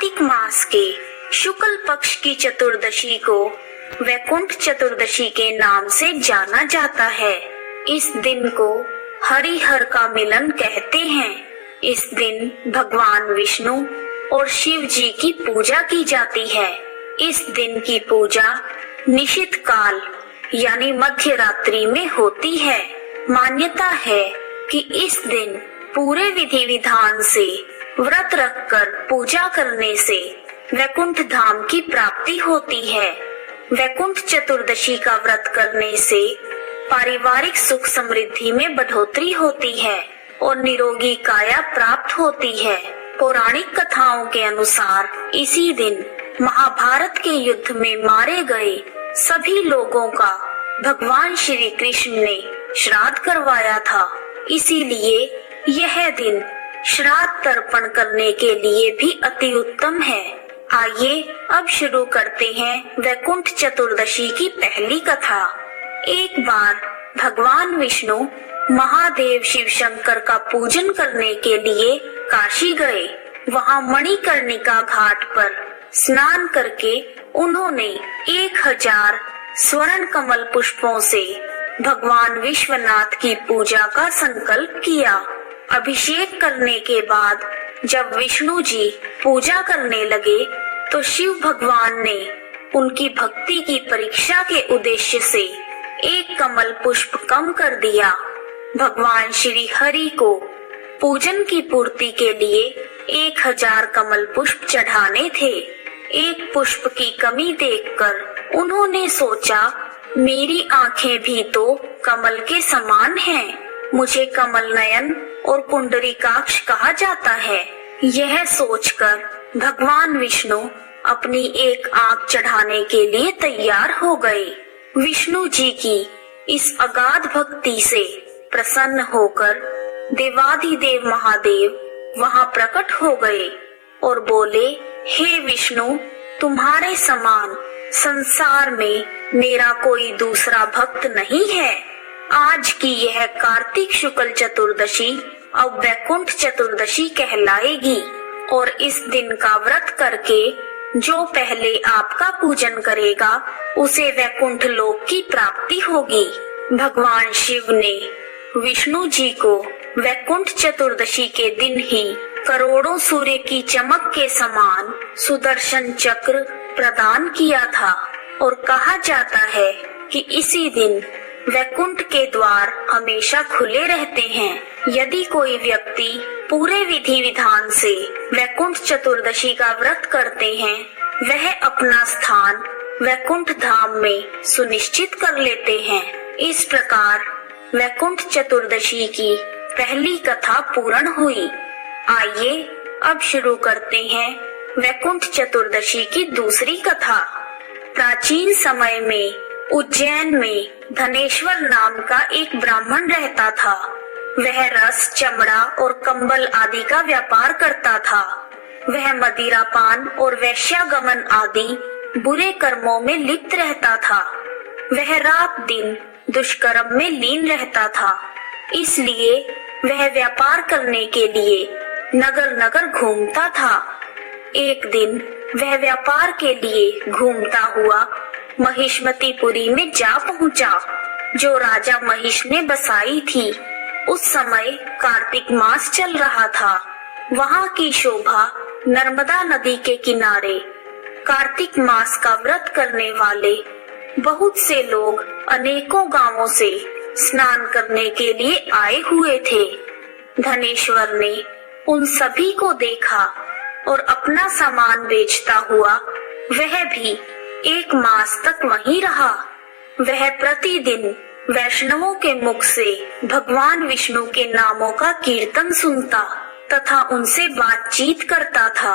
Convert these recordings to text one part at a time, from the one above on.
कार्तिक मास के शुक्ल पक्ष की चतुर्दशी को वैकुंठ चतुर्दशी के नाम से जाना जाता है। इस दिन को हरिहर का मिलन कहते हैं। इस दिन भगवान विष्णु और शिव जी की पूजा की जाती है। इस दिन की पूजा निशित काल यानी मध्य रात्रि में होती है। मान्यता है कि इस दिन पूरे विधि विधान से व्रत रखकर पूजा करने से वैकुंठ धाम की प्राप्ति होती है। वैकुंठ चतुर्दशी का व्रत करने से पारिवारिक सुख समृद्धि में बढ़ोतरी होती है और निरोगी काया प्राप्त होती है। पौराणिक कथाओं के अनुसार इसी दिन महाभारत के युद्ध में मारे गए सभी लोगों का भगवान श्री कृष्ण ने श्राद्ध करवाया था। इसीलिए यह दिन श्राद्ध तर्पण करने के लिए भी अति उत्तम है। आइए अब शुरू करते हैं वैकुंठ चतुर्दशी की पहली कथा। एक बार भगवान विष्णु महादेव शिव शंकर का पूजन करने के लिए काशी गए। वहां मणिकर्णिका घाट पर स्नान करके उन्होंने 1000 स्वर्ण कमल पुष्पों से भगवान विश्वनाथ की पूजा का संकल्प किया। अभिषेक करने के बाद जब विष्णु जी पूजा करने लगे तो शिव भगवान ने उनकी भक्ति की परीक्षा के उद्देश्य से एक कमल पुष्प कम कर दिया। भगवान श्री हरि को पूजन की पूर्ति के लिए 1000 कमल पुष्प चढ़ाने थे। एक पुष्प की कमी देखकर उन्होंने सोचा, मेरी आंखें भी तो कमल के समान हैं। मुझे कमल नयन और पुंडरीकाक्ष कहा जाता है। यह सोचकर भगवान विष्णु अपनी एक आंख चढ़ाने के लिए तैयार हो गए। विष्णु जी की इस अगाध भक्ति से प्रसन्न होकर देवाधिदेव महादेव वहां प्रकट हो गए और बोले, हे विष्णु, तुम्हारे समान संसार में मेरा कोई दूसरा भक्त नहीं है। आज की यह कार्तिक शुक्ल चतुर्दशी अब वैकुंठ चतुर्दशी कहलाएगी और इस दिन का व्रत करके जो पहले आपका पूजन करेगा उसे वैकुंठ लोक की प्राप्ति होगी। भगवान शिव ने विष्णु जी को वैकुंठ चतुर्दशी के दिन ही करोड़ों सूर्य की चमक के समान सुदर्शन चक्र प्रदान किया था और कहा जाता है कि इसी दिन वैकुंठ के द्वार हमेशा खुले रहते हैं। यदि कोई व्यक्ति पूरे विधि विधान से वैकुंठ चतुर्दशी का व्रत करते हैं, वह अपना स्थान वैकुंठ धाम में सुनिश्चित कर लेते हैं। इस प्रकार वैकुंठ चतुर्दशी की पहली कथा पूर्ण हुई। आइए अब शुरू करते हैं वैकुंठ चतुर्दशी की दूसरी कथा। प्राचीन समय में उज्जैन में धनेश्वर नाम का एक ब्राह्मण रहता था। वह रस, चमड़ा और कंबल आदि का व्यापार करता था। वह मदिरापान और वैश्यागमन आदि बुरे कर्मों में लिप्त रहता था। वह रात दिन दुष्कर्म में लीन रहता था। इसलिए वह व्यापार करने के लिए नगर नगर घूमता था। एक दिन वह व्यापार के लिए घूमता हुआ महिष्मतीपुरी में जा पहुंचा, जो राजा महिष ने बसाई थी। उस समय कार्तिक मास चल रहा था। वहां की शोभा नर्मदा नदी के किनारे कार्तिक मास का व्रत करने वाले बहुत से लोग अनेकों गांवों से स्नान करने के लिए आए हुए थे। धनेश्वर ने उन सभी को देखा और अपना सामान बेचता हुआ वह भी 1 मास तक वहीं रहा। वह प्रतिदिन वैष्णवों के मुख से भगवान विष्णु के नामों का कीर्तन सुनता तथा उनसे बातचीत करता था।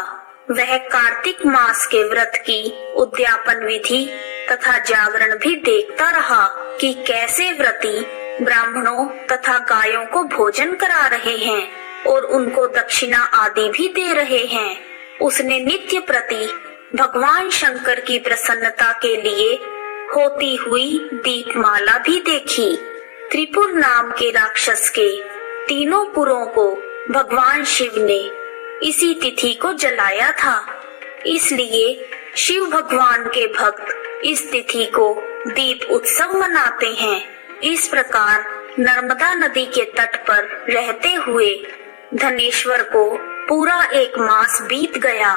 वह कार्तिक मास के व्रत की उद्यापन विधि तथा जागरण भी देखता रहा कि कैसे व्रती ब्राह्मणों तथा गायों को भोजन करा रहे हैं और उनको दक्षिणा आदि भी दे रहे हैं। उसने नित्य प्रति भगवान शंकर की प्रसन्नता के लिए होती हुई दीपमाला भी देखी। त्रिपुर नाम के राक्षस के तीनों पुरों को भगवान शिव ने इसी तिथि को जलाया था। इसलिए शिव भगवान के भक्त इस तिथि को दीप उत्सव मनाते हैं। इस प्रकार नर्मदा नदी के तट पर रहते हुए धनेश्वर को पूरा 1 मास बीत गया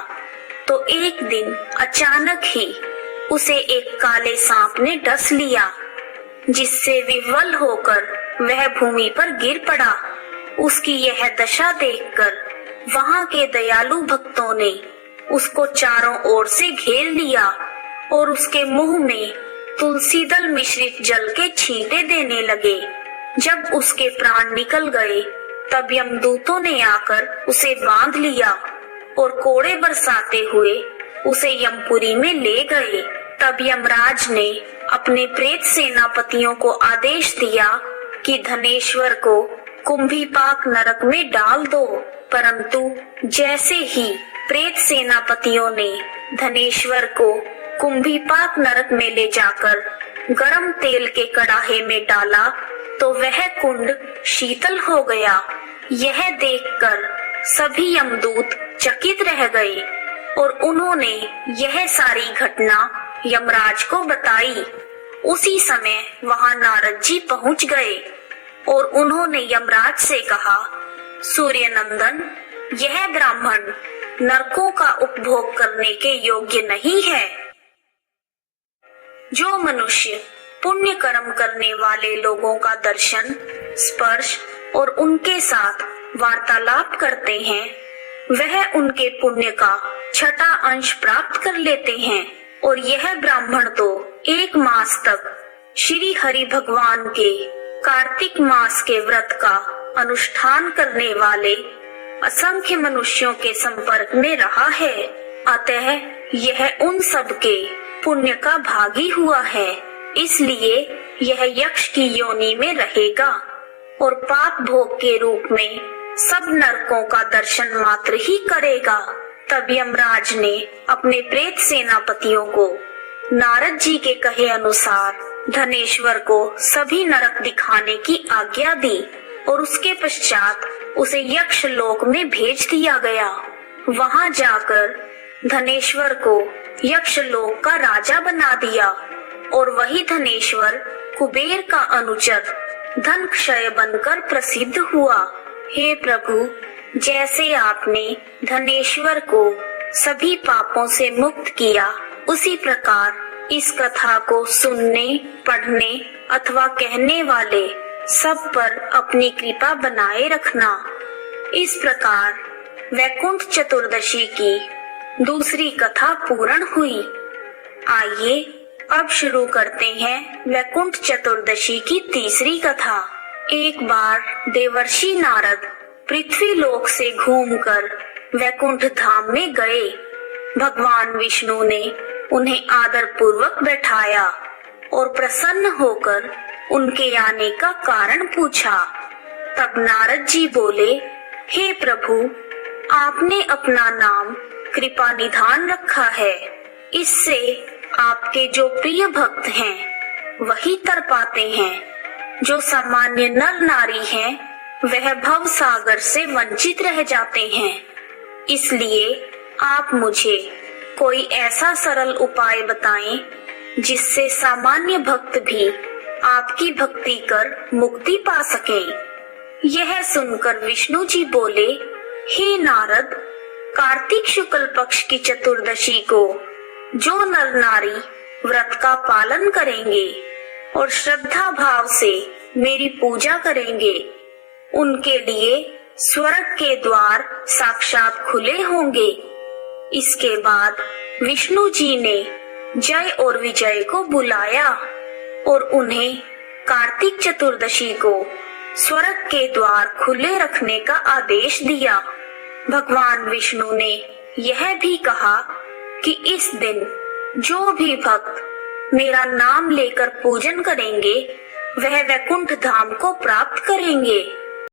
तो एक दिन अचानक ही उसे एक काले सांप ने डस लिया, जिससे विह्वल होकर वह भूमि पर गिर पड़ा। उसकी यह दशा देखकर वहां के दयालु भक्तों ने उसको चारों ओर से घेर लिया और उसके मुंह में तुलसी दल मिश्रित जल के छींटे देने लगे। जब उसके प्राण निकल गए तब यमदूतों ने आकर उसे बांध लिया और कोड़े बरसाते हुए उसे यमपुरी में ले गए। तब यमराज ने अपने प्रेत सेनापतियों को आदेश दिया कि धनेश्वर को कुंभीपाक नरक में डाल दो। परंतु जैसे ही प्रेत सेनापतियों ने धनेश्वर को कुंभीपाक नरक में ले जाकर गरम तेल के कड़ाहे में डाला तो वह कुंड शीतल हो गया। यह देखकर सभी यमदूत चकित रह गए और उन्होंने यह सारी घटना यमराज को बताई। उसी समय वहां नारद जी पहुंच गए और उन्होंने यमराज से कहा, सूर्य नंदन, यह ब्राह्मण नरकों का उपभोग करने के योग्य नहीं है। जो मनुष्य पुण्य कर्म करने वाले लोगों का दर्शन, स्पर्श और उनके साथ वार्तालाप करते हैं, वह उनके पुण्य का 6वां अंश प्राप्त कर लेते हैं। और यह ब्राह्मण तो 1 मास तक श्री हरि भगवान के कार्तिक मास के व्रत का अनुष्ठान करने वाले असंख्य मनुष्यों के संपर्क में रहा है। अतः यह उन सब के पुण्य का भागी हुआ है, इसलिए यह यक्ष की योनि में रहेगा और पाप भोग के रूप में सब नरकों का दर्शन मात्र ही करेगा। तब यमराज ने अपने प्रेत सेनापतियों को नारद जी के कहे अनुसार धनेश्वर को सभी नरक दिखाने की आज्ञा दी और उसके पश्चात उसे यक्ष लोक में भेज दिया गया। वहां जाकर धनेश्वर को यक्ष लोक का राजा बना दिया और वही धनेश्वर कुबेर का अनुचर धन क्षय बनकर प्रसिद्ध हुआ। हे प्रभु, जैसे आपने धनेश्वर को सभी पापों से मुक्त किया, उसी प्रकार इस कथा को सुनने, पढ़ने अथवा कहने वाले सब पर अपनी कृपा बनाए रखना। इस प्रकार वैकुंठ चतुर्दशी की दूसरी कथा पूर्ण हुई। आइए अब शुरू करते हैं वैकुंठ चतुर्दशी की तीसरी कथा। एक बार देवर्षि नारद पृथ्वी लोक से घूमकर वैकुंठ धाम में गए। भगवान विष्णु ने उन्हें आदर पूर्वक बैठाया और प्रसन्न होकर उनके आने का कारण पूछा। तब नारद जी बोले, हे प्रभु, आपने अपना नाम कृपा निधान रखा है, इससे आपके जो प्रिय भक्त हैं वही तर पाते हैं। जो सामान्य नर नारी हैं वह भव सागर से वंचित रह जाते हैं। इसलिए आप मुझे कोई ऐसा सरल उपाय बताएं जिससे सामान्य भक्त भी आपकी भक्ति कर मुक्ति पा सकें। यह सुनकर विष्णु जी बोले, हे नारद, कार्तिक शुक्ल पक्ष की चतुर्दशी को जो नर नारी व्रत का पालन करेंगे और श्रद्धा भाव से मेरी पूजा करेंगे, उनके लिए स्वर्ग के द्वार साक्षात खुले होंगे। इसके बाद विष्णु जी ने जय और विजय को बुलाया और उन्हें कार्तिक चतुर्दशी को स्वर्ग के द्वार खुले रखने का आदेश दिया। भगवान विष्णु ने यह भी कहा कि इस दिन जो भी भक्त मेरा नाम लेकर पूजन करेंगे वह वैकुंठ धाम को प्राप्त करेंगे।